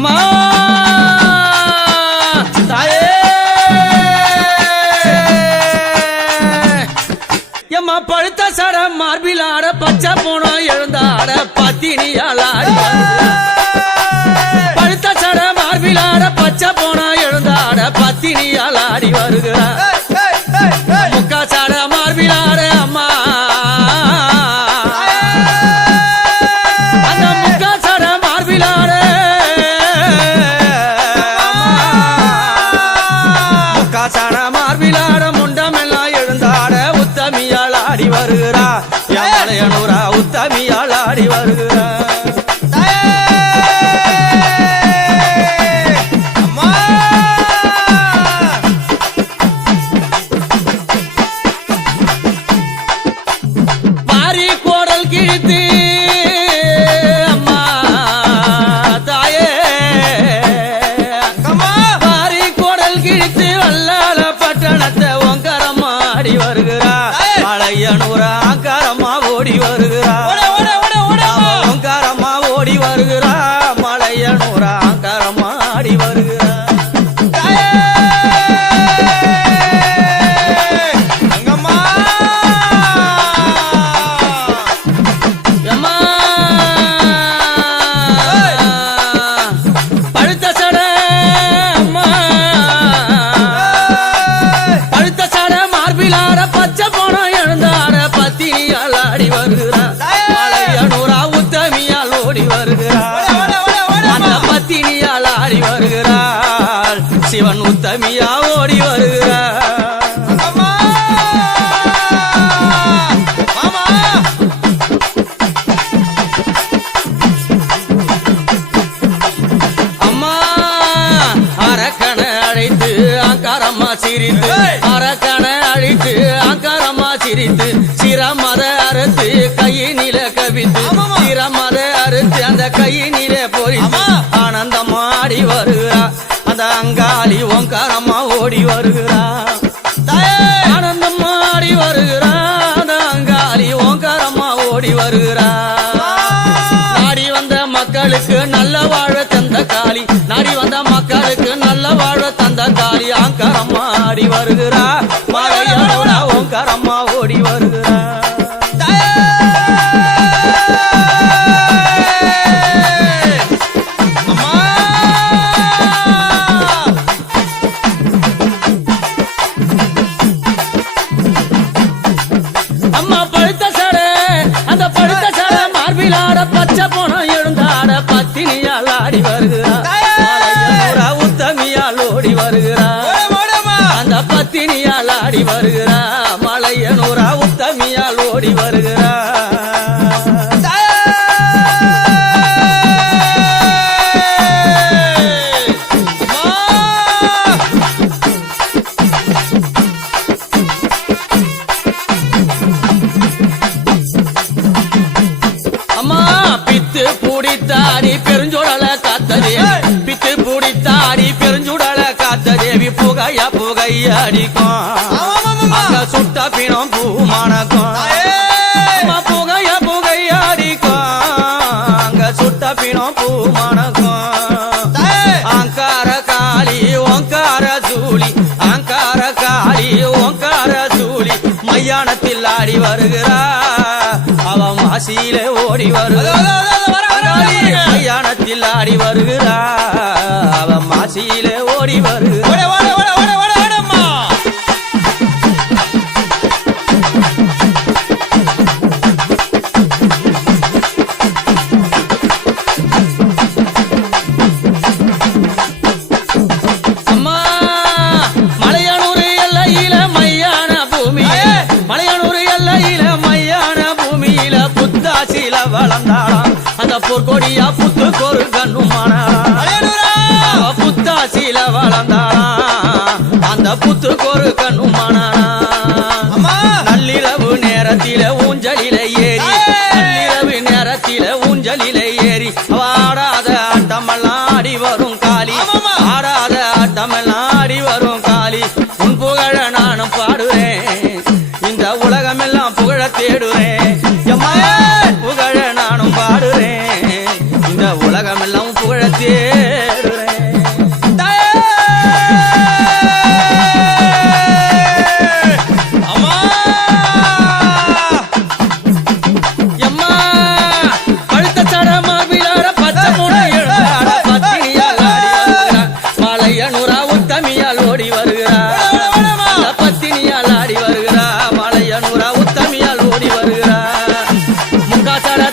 அம்மா தாயே எம்மா பழுத்த சட மார்பில் ஆட பச்சை போனோம் எழுந்தாட பத்தினியால் ஆடி பழுத்த சட மார்பில் ஆட பச்சை போனோம் எழுந்தாட பத்தினியால் ஆடி வருகிறார் முக்கா சட மார்பில் ஆட அம்மா அந்த முக்கா சட மார்பில் ஆட முக்கா சட மார்பில் ஆட முண்டமெல்லாம் எழுந்தாட உத்தமியால் ஆடி வருகிறா யாழையனூரா உத்தமியால் ஆடி வருகிறா மாறி கோடல் கிழித்து அம்மா தாயே மாறி கோடல் கிழித்து வல்லால பட்டணத்தை ஒங்கரம்மா ஆடி வருகிறா மலையனூரா அங்காரம்மா ஓடி வருகிறா ஓங்காரம்மா ஓடி வருகிறா மலையனூரா அங்காரம்மா ஆடி வருகிறா எம்மா பழுத்த சட அம்மா பழுத்த சட மார்பிலாட பச்சை போனோம் எழுந்தாட பத்தினியால் ஆடி வருகிறா மலையனூரா உத்தமியால் ஓடி வருகிறார் அந்த பத்தினியால் ஆடி வருகிறாள் சிவன் உத்தமியா ஓடி வருகிறார் அம்மா அரக்கனை அழைத்து அங்காரம்மா சிரித்து அரக்கனை அழைத்து அங்காரம்மா சிரித்து சிரமத அறுத்து கையினில கவித்து சிரமத அறுத்து அந்த கையினில பொறித்து ஆனந்தம்மா ஆடி வருகிறா அந்த அங்காளி ஓங்காரம்மா ஓடி வருகிறா ஆனந்தம்மா ஆடி வருகிறா அந்த அங்காளி ஓங்காரம்மா ஓடி வருகிறா நாடி வந்த மக்களுக்கு நல்ல வாழ தந்த காளி நாடி வந்த மக்களுக்கு நல்ல வாழ தந்த காளி அங்காரம்மா ஆடி வருகிறா மலையனூரா ஓங்காரம்மா ஓடி வருகிறா அம்மா பழுத்த சட அந்த பழுத்த சட மார்பிலாட பச்சை போனோம் எழுந்தாட பத்தினியால் ஆடி வருகிறா மலையனூரா உத்தமியால் ஓடி வருகிறா அந்த பத்தினியால் ஆடி வருகிறா மலையனூரா உத்தமியால் ஓடி வருகிறா அம்மா பித்து பூடித்தாடி பெருஞ்சுடல காத்ததே பித்து பூடித்தாடி பெருஞ்சுடல காத்த தேவி புகையா புகையடிக்கும் அங்க சுட்ட பிணம் பூமணக்கும் அம்மா புகையா புகையடிக்கும் அங்க சுட்ட பிணம் பூமணக்கும் அங்கார காளி ஓங்கார சூளி அங்கார காளி ஓங்கார சூளி மையானத்தில் ஆடி வருகிறா அவ மாசியில ஓடி வருகிறானத்தில் ஆடி வருகிறா அவ மாசியில ஓடி வருகிறா அம்மா மலையனூர் எல்லையில மையான பூமி மலையனூர் எல்லையில மையான பூமியில புத்தாசில வளர்ந்தாளாம் அந்த பொற்கொடியா புத்துக்கொரு கண்ணுமானா புத்தாசில வளர்ந்தாளாம் அந்த புத்துக்கொரு கண்ணுமானா நள்ளிரவு நேரத்தில ஊஞ்சலில ஏறி நள்ளிரவு நேரத்தில ஊஞ்சலில ஏறி ஆடாத ஆட்டமெல்லாம் ஆடி வரும் காளி ஆடாத ஆட்டமெல்லாம் ஆடி வரும் காளி உன் புகழ நானும் பாடுறேன் இந்த உலகமெல்லாம் புகழ தேடுறேன் புகழ நானும் பாடுறேன் இந்த உலகமெல்லாம் புகழ தேடுறேன்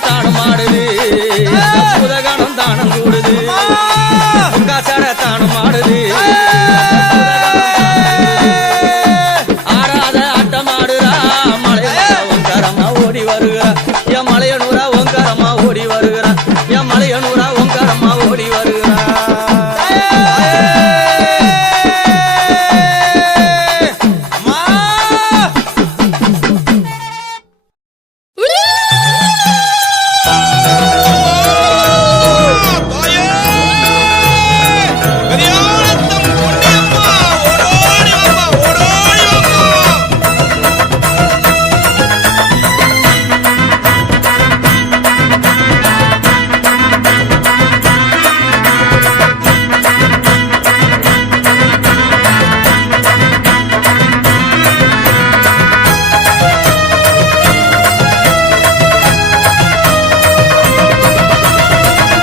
தானம் ஆடுது புதகணம் தானம் கூடுது காசட தானம் ஆடுது ஆடாத ஆட்டம் ஆடுறா மலையனூரா ஓங்காரமா ஓடி வருகிறா என் மலையனூரா ஓங்காரமா ஓடி வருகிறா என் மலையனூரா ஓங்காரமா ஓடி வருகிறா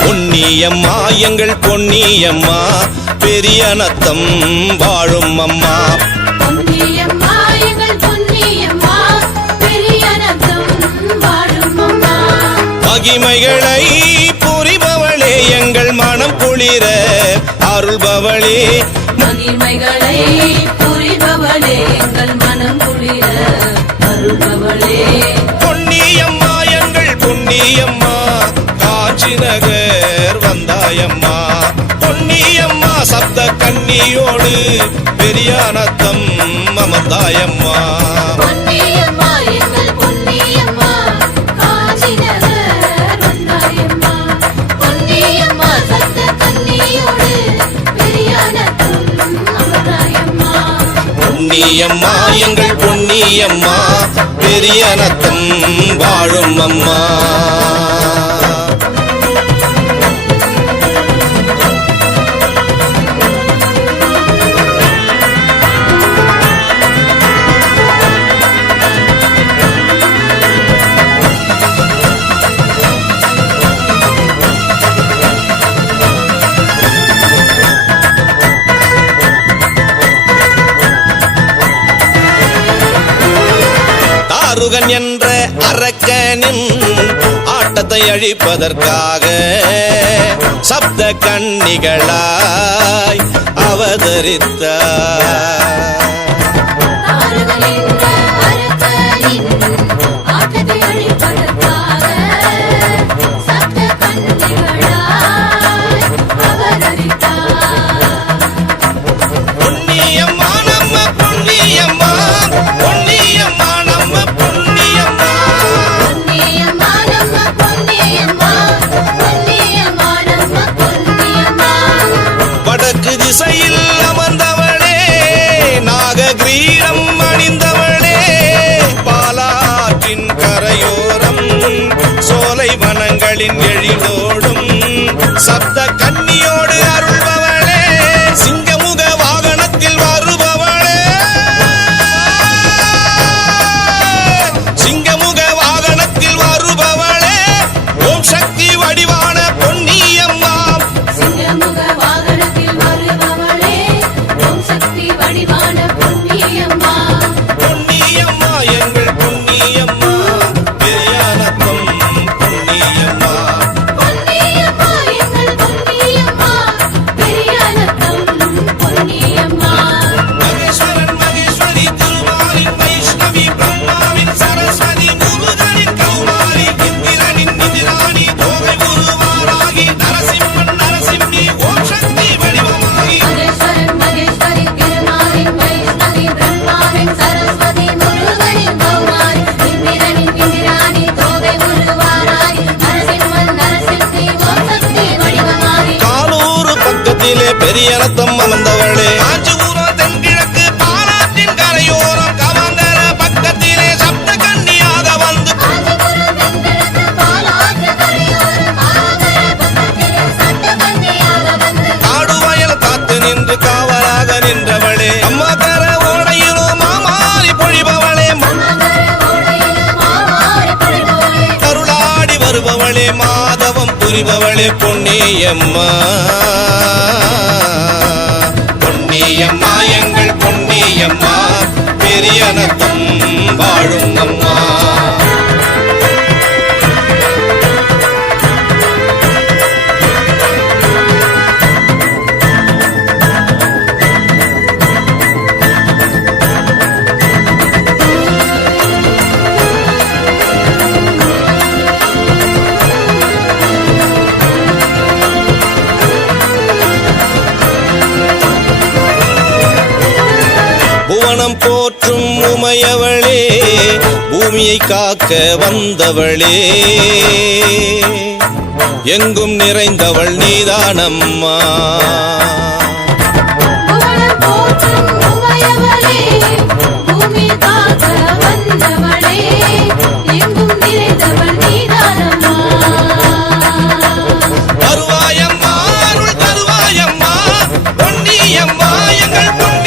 பொன்னியம்மா எங்கள் பொன்னியம்மா பெரியனத்தம் வாழும் அம்மா பொன்னியம்மா எங்கள் பொன்னியம்மா பெரியனத்தம் வாழும் அம்மா மகிமைகளை புரிபவளே எங்கள் மனம் குளிர அருள்பவளே மகிமைகளை புரிபவளே எங்கள் மனம் குளிர அருள்பவளே பொன்னியம்மா எங்கள் பொன்னியம்மா காஞ்சி நகர் வந்தாயம்மா பொன்னியம்மா சப்த கன்னியோடு பெரியானத்தம் அமர்ந்தாயம்மா பொன்னியம்மா எங்கள் பொன்னியம்மா காஞ்சி நகர் வந்தாயம்மா பொன்னியம்மா சப்த கன்னியோடு பெரியானத்தம் அமர்ந்தாயம்மா பொன்னியம்மா எங்கள் பொன்னியம்மா பெரியனத்தம் வாழும் அம்மா தாருகன் என்ற அரக்கனின் ஆட்டத்தை அழிப்பதற்காக சப்த கன்னிகளாய் அவதரித்தார் ஆட்டத்தை அழிப்பதற்காக சப்த கன்னிகளாய் அவதரித்தார் பொன்னியம்மா நம்ம பொன்னியம்மா பொன்னியம்மா நம்ம பொன்னியம்மா பொன்னியம்மா நம்ம பொன்னியம்மா பொன்னியம்மா நம்ம பொன்னியம்மா வடக்கு திசையில் அமர்ந்தவளே நாககிரீடம் அணிந்தவளே பாலாற்றின் கரையோரம் சோலை வனங்களின் எழிலோடும் சப்த கன்னியோடு அருள்பவளே சிங்கமுக வாகனத்தில் வருபவளே சிங்கமுக வாகனத்தில் வருபவளே ஓம் சக்தி வடிவான பொன்னியம்மா சிங்கமுக வாகனத்தில் வருபவளே ஓம் சக்தி வடிவான பொன்னியம்மா பொன்னியம்மா எங்கள் பொன்னியம்மா பெரியானத்தம் பொன்னியம்மா பொன்னியம்மா எங்கள் பொன்னியம்மா பெரியானத்தம் பொன்னியம்மா மகேஸ்வரன் மகேஸ்வரி திருமாலின் வைஷ்ணவி பிரம்மாவின் சரஸ்வதி முருகனின் கௌமாரி இந்திரனின் நிதிராணி தோகை உருவாராகி நரசிம்மன் நரசிம்மி ஓம் சக்தி வடிவமாகி மகேஸ்வரன் மகேஸ்வரி திருமாலின் வைஷ்ணவி பிரம்மாவின் சரஸ்வதி முருகனின் கௌமாரி இந்திரனின் இந்திராணி தோகை உருவாராய் நரசிம்மன் நரசிம்மி ஓம் சக்தி வடிவமாகி காலூர் பக்கத்திலே பெரியனத்தம் அமர்ந்தவளே காஞ்சிபுரம் தென்கிழக்கு பாலாற்றின் கரையோரம் கமங்கர பக்கத்திலே சப்த கன்னியாக வந்து காஞ்சிபுரம் தென்கிழக்கு பாலாற்று கரையோரம் ஆகர பக்கத்திலே சப்த கன்னியாக வந்து காடு வயல் காத்து நின்று காவலாக நின்றவளே அம்மாக்கர ஓடையிலோ மாமாரி பொழிபவளே மகர ஓடையிலும் மாமாரி பொழிபவளே கருளாடி வருபவளே மாதவம் புரிபவளே பொன்னியம்மா பொன்னியம்மா எங்கள் பொன்னியம்மா பெரியனத்தம் வாழும் அம்மா புவனம் போற்றும் உமையவளே பூமியை காக்க வந்தவளே எங்கும் நிறைந்தவள் நீதானம்மா புவனம் போற்றும் உமையவளே, பூமி காக்க வந்தவளே, எங்கும் நிறைந்தவள் நீதானம்மா. வருவாயம்மா அருள் தருவாயம்மா பொன்னியம்மா எங்கள் பொன்